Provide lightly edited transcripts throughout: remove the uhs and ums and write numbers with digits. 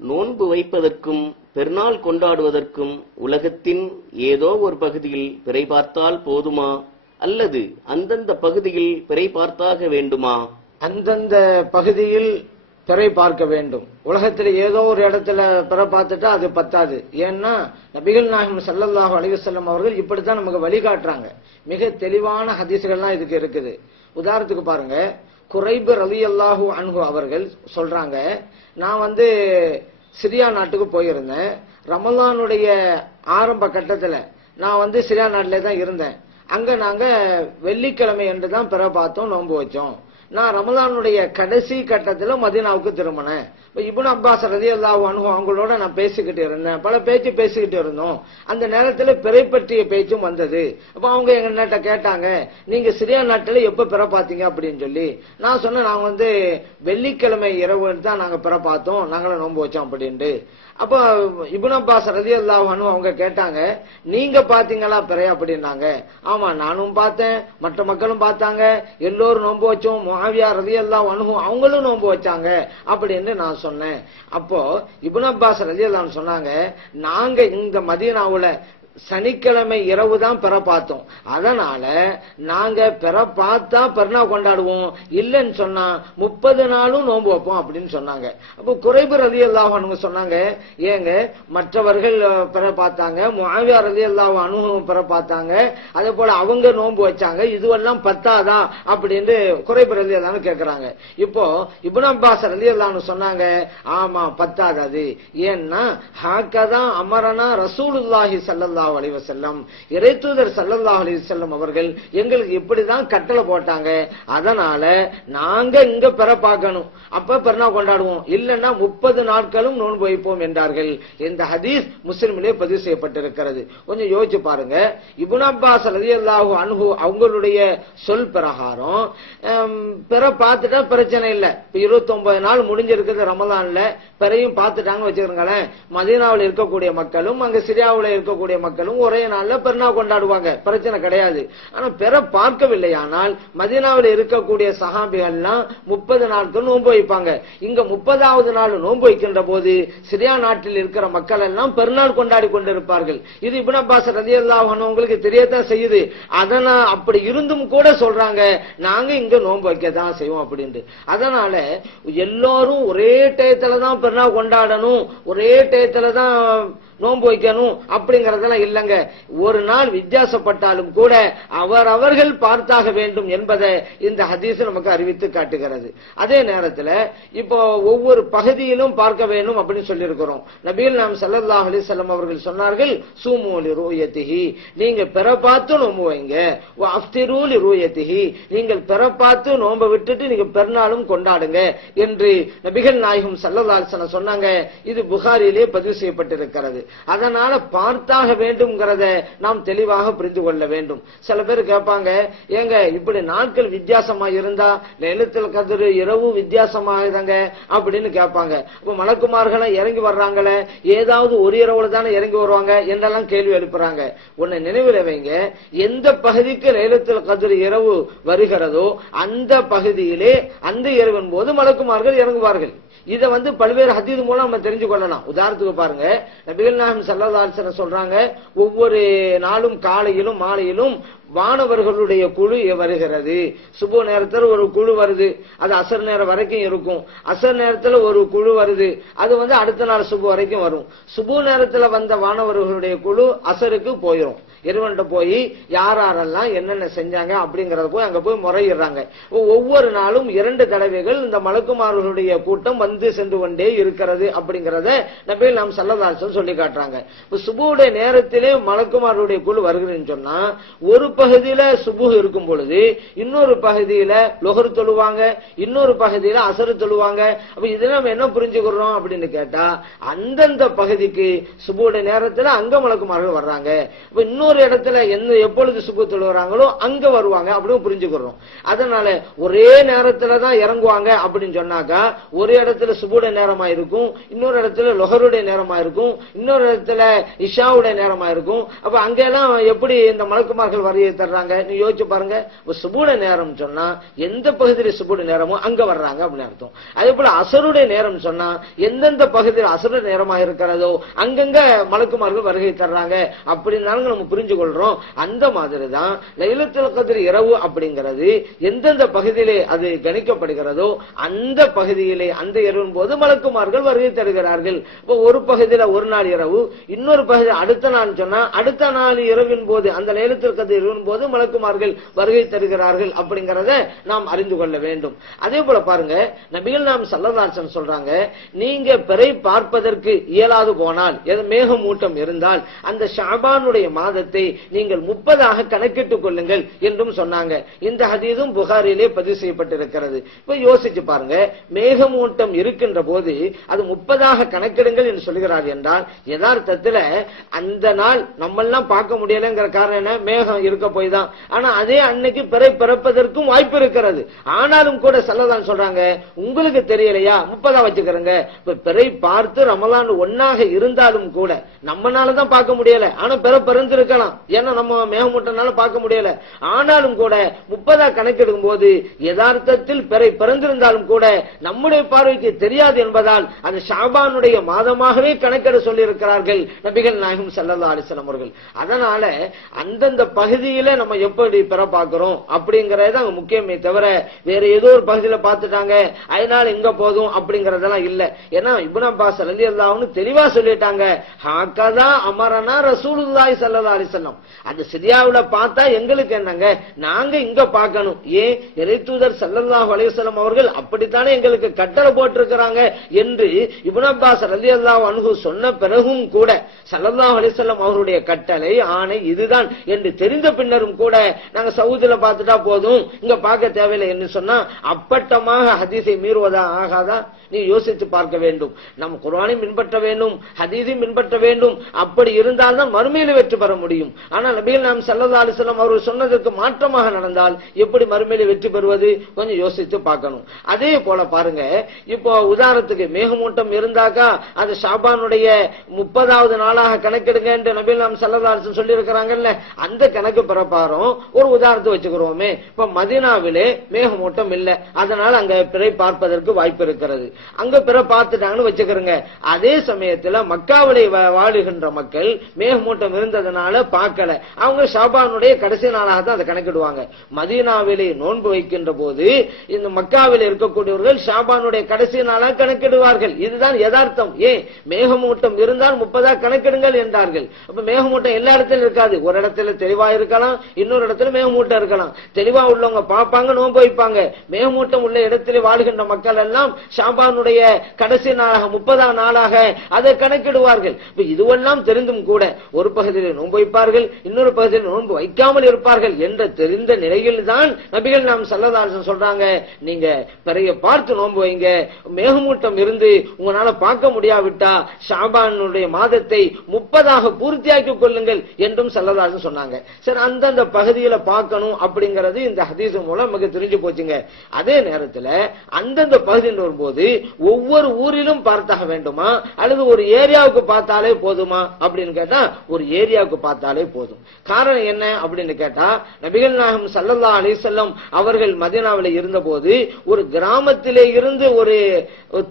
நோன்பு வைப்பதற்கும் பெருநாள் கொண்டாடுவதற்கும் உலகத்தின் ஏதோ ஒரு பகுதியில் பிறை பார்த்தால் போதுமா, அல்லது அந்தந்த பகுதியில் பிறை பார்த்தாக வேண்டுமா? அந்தந்த பகுதியில் பிறை பார்க்க வேண்டும். உலகத்தில் ஏதோ ஒரு இடத்துல பிறை பார்த்துட்டா அது பத்தாது. ஏன்னா நபிகள் நாயகம் ஸல்லல்லாஹு அலைஹி வஸல்லம் அவர்கள் இப்படித்தான் நமக்கு வழிகாட்டுறாங்க. மிக தெளிவான ஹதீஸ்கள்லாம் இதுக்கு இருக்குது. உதாரணத்துக்கு பாருங்க, குரைபு ரலியல்லாஹு அன்ஹு அவர்கள் சொல்றாங்க, நான் சிரியா நாட்டுக்கு போயிருந்தேன். ரமலானுடைய ஆரம்ப கட்டத்துல நான் சிரியா நாட்டிலே தான் இருந்தேன். அங்க நாங்க வெள்ளிக்கிழமை என்று தான் பிறை பார்த்தோம், நோன்பு வச்சோம். நான் ரமலானுடைய கடைசி கட்டத்துல மதீனாவுக்கு திரும்பினேன். இப்னு அப்பாஸ் ரலியல்லாஹு அன்ஹு அவங்களோட நான் பேசிக்கிட்டு இருந்தேன். பல பேச்சு பேசிக்கிட்டு இருந்தோம். அந்த நேரத்துல பிறை பற்றிய பேச்சும் வந்தது. அப்ப அவங்க எங்க கேட்டாங்க, நீங்க சிரியா நாட்டுல எப்ப பிறை பார்த்தீங்க அப்படின்னு சொல்லி. நான் சொன்னேன், நாங்க வெள்ளிக்கிழமை இரவு தான் நாங்க பிறை பார்த்தோம், நாங்களும் நோன்பு வச்சோம் அப்படின்ட்டு. அப்ப இப்னு அப்பாஸ் ரலியல்லாஹு அன்ஹு அவங்க கேட்டாங்க, நீங்க பாத்தீங்களா பிறை அப்படின்னாங்க. ஆமா, நானும் பார்த்தேன், மற்ற மக்களும் பார்த்தாங்க, எல்லோரும் நோன்பு வச்சோம். முஆவியா ரலியல்லாஹு அன்ஹு அவங்களும் நோன்பு வச்சாங்க அப்படின்னு நான் சொன்னேன். அப்போ இப்னு அப்பாஸ் ரலியல்லாஹு அன்ஹு சொன்னாங்க, நாங்க இந்த மதீனாவுல சனிக்கிழமை இரவு தான் பிறை பார்த்தோம். அதனால நாங்க பிறை பார்த்தா பெருநாள் கொண்டாடுவோம், இல்லைன்னு சொன்னா 30 நாளும் நோன்பு வைப்போம் அப்படின்னு சொன்னாங்க. அப்போ குரைபு ரலியல்லாஹு அன்ஹு சொன்னாங்க, ஏங்க மற்றவர்கள் பிறை பார்த்தாங்க, முஆவியா ரலியல்லாஹு அன்ஹு பிறை பார்த்தாங்க, அதே போல அவங்க நோன்பு வச்சாங்க, இதுவெல்லாம் பத்தாதா அப்படின்னு குரைபு ரலியல்லாஹு அன்ஹு கேக்குறாங்க. இப்போ இப்னு அப்பாஸ் ரலியல்லாஹு அன்ஹு சொன்னாங்க, ஆமா பத்தாது. ஏன்னா ஹாக்கதா அமரனா ரசூலுல்லாஹி ஸல்லல்லாஹு அலைஹி வஸல்லம், இறைத்தூதர் ஸல்லல்லாஹு அலைஹி வஸல்லம் அவர்கள் எங்களுக்கு இப்படிதான் கட்டளை போட்டாங்க. அதனால நாங்க இங்க பிறை பார்க்கணும், அப்ப பெருநாள் கொண்டாடுவோம், இல்லன்னா 30 நாட்களும் நோன்பு வைப்போம் என்றார்கள். இந்த ஹதீஸ் முஸ்லிமிலே பதிவு செய்யப்பட்டிருக்கிறது. கொஞ்சம் யோசிச்சு பாருங்க. இப்னு அப்பாஸ் ரலியல்லாஹு அன்ஹு அவங்களுடைய சொல் பிரகாரம் பிறை பார்த்துட்டா பிரச்சனை இல்லை. 29 நாள் முடிஞ்சிருக்குது ரமலான்ல, பிறையும் பார்த்துட்டாங்க வச்சுக்கிறீங்களேன். மதீனாவில் இருக்கக்கூடிய மக்களும் அங்க சிரியாவில் இருக்கக்கூடிய மக்களும் ஒரே நாள்ல பெருநாள் கொண்டாடுவாங்க, பிரச்சனை கிடையாது. ஆனா பிறை பார்க்கவில்லையானால் மதீனாவில் இருக்கக்கூடிய சஹாபிகள்லாம் 30 நாட்கள் நோன்பு வைப்பாங்க. இங்க 30வது நாள் நோன்பு வைக்கின்ற போது சிரியா நாட்டில் இருக்கிற மக்கள் எல்லாம் பெருநாள் கொண்டாடி கொண்டிருப்பார்கள். இது இப்னு அப்பாஸ் ரலியல்லாஹு அன்ஹு உங்களுக்கு தெரியத்தான் செய்யுது. அதனால அப்படி இருந்தும் கூட சொல்றாங்க, நாங்க இங்க நோன்பு வைக்கத்தான் செய்வோம் அப்படின்ட்டு. அதனால எல்லாரும் ஒரே டயத்துல தான் பெருநாள் கொண்டாடணும், ஒரே டயத்துல தான் நோன்பு வைக்கணும் அப்படிங்கறதெல்லாம் இல்லங்க. ஒரு நாள் வித்தியாசப்பட்டாலும் கூட அவர்கள் பார்த்தாக வேண்டும் என்பதை இந்த ஹதீஸ் நமக்கு அறிவித்து காட்டுகிறது. அதே நேரத்தில் இப்போ ஒவ்வொரு பகுதியிலும் பார்க்க வேண்டும் அப்படின்னு சொல்லி இருக்கிறோம். நபிகள் நாயகம் ஸல்லல்லாஹு அலைஹி வஸல்லம் அவர்கள் சொன்னார்கள், சூமு லிருயதிஹி, நீங்க பிறை பார்த்து நோன்பு வைங்க, வ அஃப்திரு லிருயதிஹி, நீங்கள் பிறை பார்த்து நோன்பை விட்டுட்டு நீங்க பெருநாளும் கொண்டாடுங்க என்று நபிகள் நாயகம் ஸல்லல்லாஹு அலைஹி வஸல்லம் சொன்னாங்க. இது புகாரியிலே பதிவு செய்யப்பட்டிருக்கிறது. அதனால பார்த்தாக வேண்டும்ங்கிறத நாம் தெளிவாக புரிந்து கொள்ள வேண்டும். சில பேர் கேட்பாங்க, ஏங்க இப்படி நாட்கள் வித்தியாசமா இருந்தா லைலத்துல் கத்ர் இரவு வித்தியாசமாகுதாங்க அப்படின்னு கேட்பாங்க. இப்ப மலக்குமார்களை இறங்கி வர்றாங்களே, ஏதாவது ஒரு இரவுல தானே இறங்கி வருவாங்க என்றெல்லாம் கேள்வி எழுப்புறாங்க. உன்னை நினைவில் வைங்க, எந்த பகுதிக்கு லைலத்துல் கத்ர் இரவு வருகிறதோ அந்த பகுதியிலே அந்த இரவின் போது மலக்குமார்கள் இறங்குவார்கள். இதை பல்வேறு ஹதீஸ் மூலம் நம்ம தெரிஞ்சு கொள்ளலாம். உதாரணத்துக்கு பாருங்க, நபிகள் நாயகம் ஸல்லல்லாஹு அலைஹி வஸல்லம் சொல்றாங்க, ஒவ்வொரு நாளும் காலையிலும் மாலையிலும் வானவர்களுடைய குழு வருகிறது. சுபு நேரத்தில் ஒரு குழு வருது, அது அசர் நேரம் வரைக்கும் இருக்கும். அசர் நேரத்தில் ஒரு குழு வருது, அது அடுத்த நாள் சுபு வரைக்கும் வரும். சுபு நேரத்தில் வந்த வானவர்களுடைய குழு அசருக்கு போயிடும். இறைவன்கிட்ட போய் யாரெல்லாம் என்னென்ன செஞ்சாங்க அப்படிங்கறத போய் அங்க போய் முறையிடுறாங்க. ஒவ்வொரு நாளும் 2 தடவைகள் இந்த மலக்குமார்களுடைய கூட்டம் சென்று கொண்டே இருக்கிறது அப்படிங்கறத நபிகள் நாயகம் ஸல்லல்லாஹு அலைஹி வஸல்லம் சொல்லி காட்டுறாங்க. சுபுடைய நேரத்திலே மலக்குமார்களுடைய குழு வருகிறதுன்னு சொன்னா, ஒரு பகுதியில சுபு இருக்கும் பொழுது இன்னொரு பகுதியில லொஹர் தொழுவாங்க, இன்னொரு பகுதியில அசர் தொழுவாங்க. அப்ப இதுல நம்ம என்ன புரிஞ்சுக்கிறோம் அப்படின்னு கேட்டா, அந்தந்த பகுதிக்கு சுபுடைய நேரத்துல அங்க மலக்குமார்கள் வர்றாங்க. இப்ப இன்னொரு இடத்துல எப்பொழுது சுபு தொழுகிறாங்களோ அங்க வருவாங்க அப்படின்னு புரிஞ்சுக்கிறோம். அதனால ஒரே நேரத்துல தான் இறங்குவாங்க அப்படின்னு சொன்னாக்கா, ஒரு இடத்துல சுபுடைய நேரமா இருக்கும், இன்னொரு இடத்துல லொஹருடைய நேரமா இருக்கும், இன்னொரு இடத்துல இஷாவுடைய நேரமா இருக்கும். அப்ப அங்கெல்லாம் எப்படி இந்த மலக்குமார்கள் வரைய வருகை தர்றாங்க. நீ யோசிச்சு பாருங்க, சுபுட நேரம் சொன்னா எந்த பகுதியில சுபுட நேரமோ அங்க வர்றாங்க அப்படின்னு அர்த்தம். அதே போல அசருடைய நேரம் சொன்னா எந்தெந்த பகுதியில் அசருடைய நேரமா இருக்கிறதோ அங்கங்க மலக்குமார்கள் வருகை தர்றாங்க அப்படின்னு நம்ம புரிஞ்சு கொள்றோம். அந்த மாதிரி தான் லைலத்துல் கத்ர் இரவு அப்படிங்கிறது எந்தெந்த பகுதியிலே அது கணிக்கப்படுகிறதோ அந்த பகுதியிலே அந்த இரவின் போது மலக்குமார்கள் வருகை தருகிறார்கள். இப்போ ஒரு பகுதியில ஒரு நாள் இரவு, இன்னொரு பகுதி அடுத்த நாள் சொன்னா அடுத்த நாள் இரவின் போது அந்த லைலத்துல் கத்ர் இரவின் போது மலக்குமார்கள் வருகை தருகிறார்கள் அப்படிங்கறத நாம் அறிந்து கொள்ள வேண்டும். அதே போல பாருங்க, நபிகள் நாம் ஸல்லல்லாஹு அலைஹி வஸல்லம் சொல்றாங்க, நீங்க பிறை பார்ப்பதற்கு இயலாது போனால், மேகமூட்டம் இருந்தால் அந்த ஷஅபானுடைய மாதத்தை நீங்கள் 30ஆக கணக்கிட்டுக் கொள்ளுங்கள் என்றும் சொன்னாங்க. இந்த ஹதீஸும் புகாரிலே பதிவு செய்யப்பட்டிருக்கிறது. இப்ப யோசிச்சு பாருங்க, மேகமூட்டம் இருக்கின்ற போது அது 30ஆக கணக்கிடுங்கள் என்று சொல்கிறார் என்றால் யதார்த்தத்தில் அந்த நாள் நம்மெல்லாம் பார்க்க முடியலங்கிற காரணம் என்ன? மேகம் இருக்க போய் தான். ஆனா அதே அன்னைக்கு பிறை பிறப்பதற்கும் வாய்ப்பு இருக்கிறது. ஆனாலும் கூட ஸல்லல்லாஹு சொல்றாங்க, உங்களுக்கு தெரியலையா 30ஆ வச்சுக்கிறங்க. இப்ப பிறை பார்த்து ரமலான் ஒன்னாக இருந்தாலும் கூட நம்மனால தான் பார்க்க முடியல, ஆனா பிற பிறந்திருக்கலாம், ஏன்னா நம்ம மேகமூட்டனால பார்க்க முடியல. ஆனாலும் கூட 30ஆ கணக்கெடுக்கும் போது யதார்த்தத்தில் பிறை பிறந்திருந்தாலும் கூட நம்முடைய பார்வைக்கு தெரியாது என்பதால் அது ஷாபானுடைய மாதமாகவே கணக்கெடு சொல்லி இருக்கிறார்கள் நபிகள் நாயகம் ஸல்லல்லாஹு அலைஹி வஸல்லம் அவர்கள். அதனால அந்தந்த பகுதியில நம்ம எப்படி பிற பார்க்கிறோம் அப்படிங்கறது அங்க முக்கியமே தவிர வேற ஏதோ ஒரு பகுதியில பார்த்துட்டாங்க அதனால எங்க போதும் அப்படிங்கறதெல்லாம் இல்ல. ஏன்னா இப்னு அப்பாஸ் ரலியல்லாஹு அன்ஹு தெளிவா சொல்லிட்டாங்க, ஹாகதா அமரனா ரசூலுல்லாஹி ஸல்லல்லாஹு அலைஹி வஸல்லம். அந்த சிரியாவுல பார்த்தா எங்களுக்கு என்னங்க, நாங்க இங்க பார்க்கணும். ஏன் இறைத்தூதர் ஸல்லல்லாஹு அலைஹி வஸல்லம் அவர்கள் அப்படித்தானே எங்களுக்கு கட்டளை போட்டிருக்கிறாங்க என்று இப்னு அப்பாஸ் ரலியல்லாஹு அன்ஹு சொன்ன பிறகும் கூட ஸல்லல்லாஹு அலைஹி வஸல்லம் அவருடைய கட்டளை ஆணை இதுதான் என்று தெரிந்த பின்னரும் கூட நாங்க சவுதியில பார்த்துட்டா போதும், இங்க பார்க்க தேவையில்லை என்று சொன்னா அப்பட்டமாக ஹதீஸை மீறுவதா ஆகாதா? நீ யோசித்து பார்க்க வேண்டும். நம் குர்ஆனை பின்பற்ற வேண்டும், ஹதீஸை பின்பற்ற வேண்டும். அப்படி இருந்தால்தான் மறுமையில வெற்றி பெற முடியும். ஆனால் நபிகள் நாம் ஸல்லல்லாஹு அலைஹி வஸல்லம் அவர்கள் சொன்னதற்கு மாற்றமாக நடந்தால் எப்படி மறுமையில வெற்றி பெறுவது? கொஞ்சம் யோசித்து பார்க்கணும். அதே போல பாருங்க, இப்போ உதாரணத்துக்கு மேகமூட்டம் இருந்தாக்கா அது ஷாபானுடைய 30ஆவது நாளாக கணக்கெடுங்க என்று நபிகள் நாம் ஸல்லல்லாஹு அலைஹி வஸல்லம் சொல்லி இருக்கிறாங்கல்ல, அந்த கணக்கு பிரகாரம் ஒரு உதாரணத்தை வச்சுக்கிறோமே. இப்ப மதீனாவிலே மேகமூட்டம் இல்ல, அதனால அங்க பிறை பார்ப்பதற்கு வாய்ப்பு இருக்கிறது. அங்க பிற பார்த்துட்டாங்கன்னு வச்சுக்கிறங்க. அதே சமயத்துல மக்காவிலே வாழுகின்ற மக்கள் மேகமூட்டம் இருந்ததுனால பார்க்கல, அவங்க ஷாபானுடைய கடைசி நாளாக தான் அதை கணக்கிடுவாங்க. மதீனாவிலே நோன்பு வைக்கின்ற போது இந்த மக்காவில் இருக்கக்கூடியவர்கள் ஷாபானுடைய கடைசி நாளாக கணக்கிடுவார்கள். இதுதான் யதார்த்தம். ஏன் மேகமூட்டம் இருந்தால் 30ஆ கணக்கிடுங்கள் என்றார்கள். அப்ப மேகமூட்டம் எல்லா இடத்திலும் இருக்காது, ஒரு இடத்துல தெளிவா இருக்கலாம், இன்னொரு இடத்துல மேகமூட்டம் இருக்கலாம். தெளிவா உள்ளவங்க பார்ப்பாங்க, நோன்பு வைப்பாங்க. மேகமூட்டம் உள்ள இடத்திலே வாழ்கின்ற மக்கள் எல்லாம் ஷாபானுடைய கடைசி நாளாக 30ஆம் நாளாக அதை கணக்கிடுவார்கள். இதுவெல்லாம் தெரிந்தும் கூட ஒரு பகுதியில் நோன்பு வைப்பார்கள், இன்னொரு பகுதியில் நோன்பு வைக்காமல் இருப்பார்கள் என்ற தெரிந்த நிலையில் தான் நபிகள் நாம் ஸல்லல்லாஹு அலைஹி வஸல்லம் சொல்றாங்க, நீங்க பிறைய பார்த்து நோன்பு வைங்க. மேகமூட்டம் இருந்து உங்களால பார்க்க முடியாவிட்டா ஷாபானுடைய மாதத்தை 30ஆக பூர்த்தியாக்கிக் கொள்ளுங்கள் என்றும் ஸல்லல்லாஹு அலைஹி வஸல்லம் சொன்னாங்க. சரி, அந்தந்த பகுதியில பார்க்கணும் அப்படிங்கிறது இந்த ஹதீஸ் மூலம் நமக்கு தெரிஞ்சு போச்சுங்க. அதே நேரத்தில் அந்தந்த பகுதியில் வரும்போது ஒவ்வொரு ஊரிலும் பார்த்தாக வேண்டுமா அல்லது ஒரு ஏரியாவுக்கு பார்த்தாலே போதுமா அப்படின்னு கேட்டா ஒரு ஏரியாவுக்கு பார்த்தாலே போதும். காரணம் என்ன அப்படின்னு கேட்டா நபிகள் நாயகம் ஸல்லல்லாஹு அலைஹி வஸல்லம் அவர்கள் மதீனாவிலே இருந்தபோது ஒரு கிராமத்திலே இருந்து ஒரு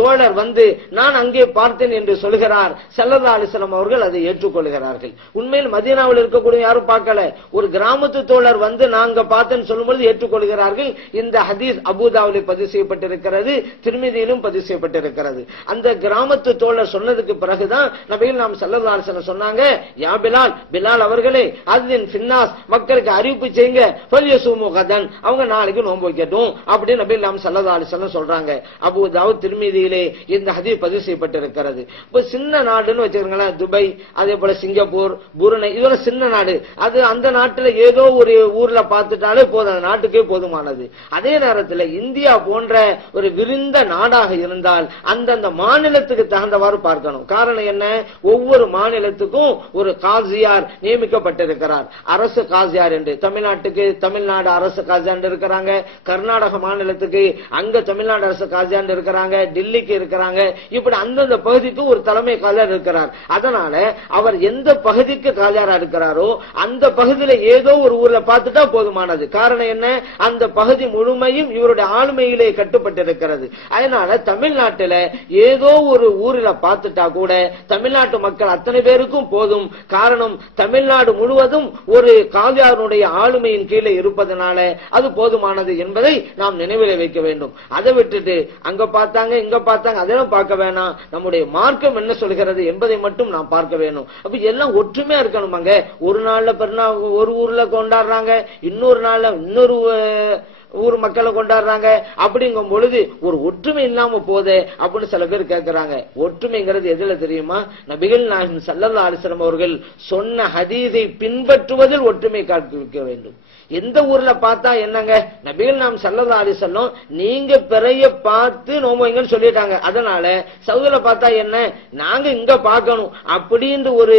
தோழர் வந்து நான் அங்கே பார்த்தேன் என்று சொல்கிறார். ஸல்லல்லாஹு அலைஹி வஸல்லம் அவர்கள் அதை ஏற்றுக்கொள்கிறார்கள். உண்மையில் மதீனாவில் இருக்கக்கூடிய யாரும் பார்க்கல, ஒரு கிராமத்து தோழர் வந்து நாங்க பார்த்தேன்னு சொல்லும்போது ஏற்றுக்கொள்கிறார்கள். இந்த ஹதீஸ் அபூதாவிலே பதிவு செய்யப்பட்டிருக்கிறது, திர்மிதியிலும் பதிவு செய்யப்பட்டிருக்கிறது. அந்த கிராமத்து தோழர் சொன்னதுக்கு பிறகுதான் நபிகள் நாம் ஸல்லல்லாஹு அலைஹி வஸல்லம் சொன்னாங்க, யா பிலால், பிலால் அவர்களே அஸ்தின் ஃபின்னாஸ், மக்களுக்கு அறிவிப்பு செய்யுங்க, ஃபல்யஸூமு கதன், அவங்க நாளைக்கு நோன்பு வைக்கட்டும் அப்படி நபிகள் நாம் ஸல்லல்லாஹு அலைஹி வஸல்லம் சொல்றாங்க. அபூதாவுத் திர்மிதியிலே இந்த ஹதீஸ் பதிவு செய்யப்பட்டிருக்கிறது. இப்ப சின்ன நாடுன்னு வச்சுக்கிறீங்களேன், துபை, அதே போல சிங்கப்பூர், புருனை, இதெல்லாம் சின்ன நாடு. அது அந்த நாட்டுல ஏதோ ஒரு ஊர்ல பார்த்துட்டாலே போதும், அந்த நாட்டுக்கே போதுமானது. அதே நேரத்தில் இந்தியா போன்ற ஒரு விரிந்த நாடாக இருந்தால் அந்தந்த மாநிலத்துக்கு தகுந்தவாறு பார்க்கணும். காரணம் என்ன? ஒவ்வொரு மாநிலத்துக்கும் ஒரு காசியார் நியமிக்கப்பட்டிருக்கிறார், அரசு காசியார் என்று. தமிழ்நாட்டுக்கு தமிழ்நாடு அரசு காசியார் இருக்கிறாங்க, கர்நாடக மாநிலத்துக்கு அங்க தமிழ்நாடு அரசு காசியார் இருக்கிறாங்க, டெல்லிக்கு இருக்கிறாங்க. இப்படி அந்தந்த பகுதிக்கு ஒரு தலைமை காசியார் இருக்கிறார். அதனால அவர் எந்த பகுதிக்கு காசியாரா இருக்கிறாரோ அந்த பகுதியில ஏதோ ஒரு ஊர்ல பார்த்துட்டா போதுமானது. காரணம் என்ன? அந்த பகுதி முழுமையும் இவருடைய ஆளுமையிலே கட்டுப்பட்டிருக்கிறது. அதனால தமிழ்நாட்டில ஏதோ ஒரு ஊரில் பார்த்துட்டா கூட தமிழ்நாட்டு மக்கள் அத்தனை பேருக்கும் போதும். காரணம், தமிழ்நாடு முழுவதும் ஒரு காதியாருடைய ஆளுமையின் கீழே இருப்பதனால அது போதுமானது என்பதை நாம் நினைவில் வைக்க வேண்டும். அதை விட்டுட்டு அங்க பார்த்தாங்க இங்க பார்த்தாங்க அதெல்லாம் பார்க்க வேணாம். நம்முடைய மார்க்கம் என்ன சொல்கிறது என்பதை மட்டும் நாம் பார்க்க வேண்டும். அப்ப எல்லாம் ஒற்றுமையா இருக்கணுமாங்க. ஒரு நாள்ல பெருநாள் ஒரு ஊர்ல கொண்டாடுறாங்க, இன்னொரு நாள்ல இன்னொரு ஊர் மக்களை கொண்டாடுறாங்க. அப்படிங்கும் பொழுது ஒரு ஒற்றுமை இல்லாம போதே அப்படின்னு சில பேர் கேட்கிறாங்க. ஒற்றுமைங்கிறது எதுல தெரியுமா? நபிகள் நாயகம் ஸல்லல்லாஹு அலைஹி வஸல்லம் அவர்கள் சொன்ன ஹதீஸை பின்பற்றுவதில் ஒற்றுமை காண்பிக்க வேண்டும். எந்த ஊர்ல பார்த்தா என்னங்க, நபிகள் நாயகம் ஸல்லல்லாஹு அலைஹி வஸல்லம் நீங்க பிறைய பார்த்து நோம்புங்கன்னு சொல்லிட்டாங்க. அதனால சவுதியில பார்த்தா என்ன, நாங்க இங்க பார்க்கணும் அப்படின்னு ஒரு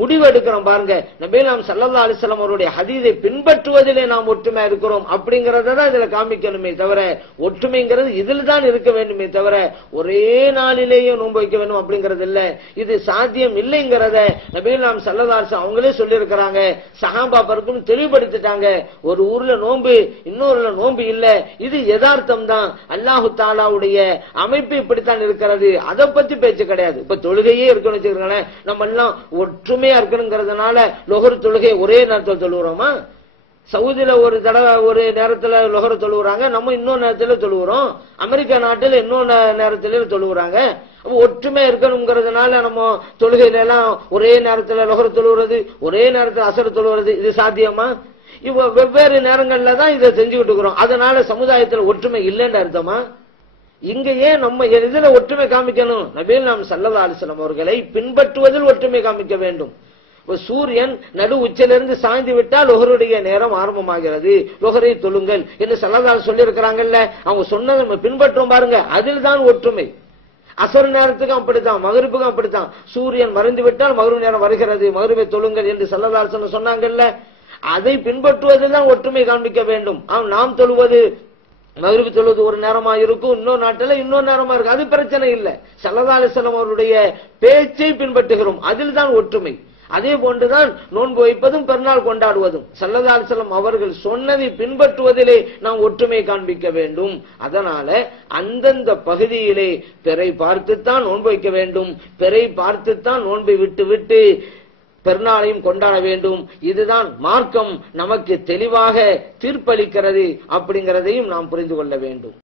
முடிவு எடுக்கிறோம் பாருங்க. நபிகள் நாயகம் ஸல்லல்லாஹு அலைஹி வஸல்லம் அவருடைய ஹதீஸை பின்பற்றுவதிலே நாம் ஒற்றுமை இருக்கிறோம் அப்படிங்கறத இதுல காமிக்கணுமே தவிர, ஒற்றுமைங்கிறது இதில் தான் இருக்க வேண்டுமே தவிர ஒரே நாளிலேயே நோன்பு வைக்க வேண்டும் அப்படிங்கிறது இல்ல. இது சாத்தியம் இல்லைங்கிறத நபிகள் நாயகம் ஸல்லல்லாஹு அலைஹி வஸல்லம் அவங்களே சொல்லி இருக்கிறாங்க. சஹாபா பெருமக்களும் தெளிவுபடுத்திட்டாங்க. ஒரு ஊர்ல நோன்பு இன்னொருல நோன்பு இல்ல, இது யதார்த்தம் தான். அல்லாஹு தஆலாவுடைய அமைப்பு இப்படித்தான் இருக்கிறது. அதை பத்தி பேச்சு கிடையாது. இப்ப தொழுகையே இருக்குன்னு வச்சுக்கிறேன், நம்ம எல்லாம் ஒற்றுமையா இருக்கணுங்கிறதுனால லொஹர் தொழுகை ஒரே நேரத்தில் தொழுகிறோமா? சவுதியில ஒரு தடவை ஒரு நேரத்துல லொஹர் தொழுகிறாங்க, நம்ம இன்னொரு நேரத்துல தொழுகிறோம். அமெரிக்கா நாட்டில் இன்னொரு நேரத்தில தொழுகிறாங்க. ஒற்றுமை இருக்கணுங்கிறதுனால நம்ம தொழுகையில எல்லாம் ஒரே நேரத்துல லொஹர் தொழுகிறது, ஒரே நேரத்தில் அசர் தொழுகிறது, இது சாத்தியமா? இவ வெவ்வேறு நேரங்கள்ல தான் இதை செஞ்சுக்கிட்டு இருக்கிறோம். அதனால சமுதாயத்தில் ஒற்றுமை இல்லைன்னு அர்த்தமா? இங்க ஏன் நம்ம இதுல ஒற்றுமை காமிக்கணும்? நபிகள் நாயகம் ஸல்லல்லாஹு அலைஹி வஸல்லம் அவர்களை பின்பற்றுவதில் ஒற்றுமை காமிக்க வேண்டும். சூரியன் நடு உச்சிலிருந்து சாய்ந்து விட்டால் லொஹருடைய நேரம் ஆரம்பமாகிறது, லொஹரை தொழுங்கள் என்று ஸல்லல்லாஹு அலைஹி சொல்லி இருக்கிறாங்கல்ல. அவங்க சொன்னதை நம்ம பின்பற்றோம் பாருங்க, அதில் தான் ஒற்றுமை. அசர் நேரத்துக்கும் அப்படித்தான், மகரிபுக்கும் அப்படித்தான். சூரியன் மறைந்து விட்டால் மகரிப் நேரம் வருகிறது, மகரிபை தொழுங்கள் என்று ஸல்லல்லாஹு அலைஹி வஸல்லம் சொன்னாங்கல்ல. அதை பின்பற்றுவதில் தான் ஒற்றுமை காண்பிக்க வேண்டும். நாம் தொழுவது மகரிப் தொழுவது ஒரு நேரமா இருக்கும், இன்னொரு நாட்டில் இன்னொரு நேரமா இருக்கும், அது பிரச்சனை இல்லை. ஸல்லல்லாஹு அலைஹி வஸல்லம் அவருடைய பேச்சை பின்பற்றுகிறோம், அதில் தான் ஒற்றுமை. அதே போன்றுதான் நோன்பு வைப்பதும் பெருநாள் கொண்டாடுவதும் ஸல்லல்லாஹு அலைஹி வஸல்லம் அவர்கள் சொன்னதை பின்பற்றுவதிலே நாம் ஒற்றுமை காண்பிக்க வேண்டும். அதனால அந்தந்த பகுதியிலே பிறை பார்த்துத்தான் நோன்பு வைக்க வேண்டும், பிறை பார்த்துத்தான் நோன்பை விட்டு விட்டு பெருநாளையும் கொண்டாட வேண்டும். இதுதான் மார்க்கம் நமக்கு தெளிவாக தீர்ப்பளிக்கிறது அப்படிங்கிறதையும் நாம் புரிந்து கொள்ள வேண்டும்.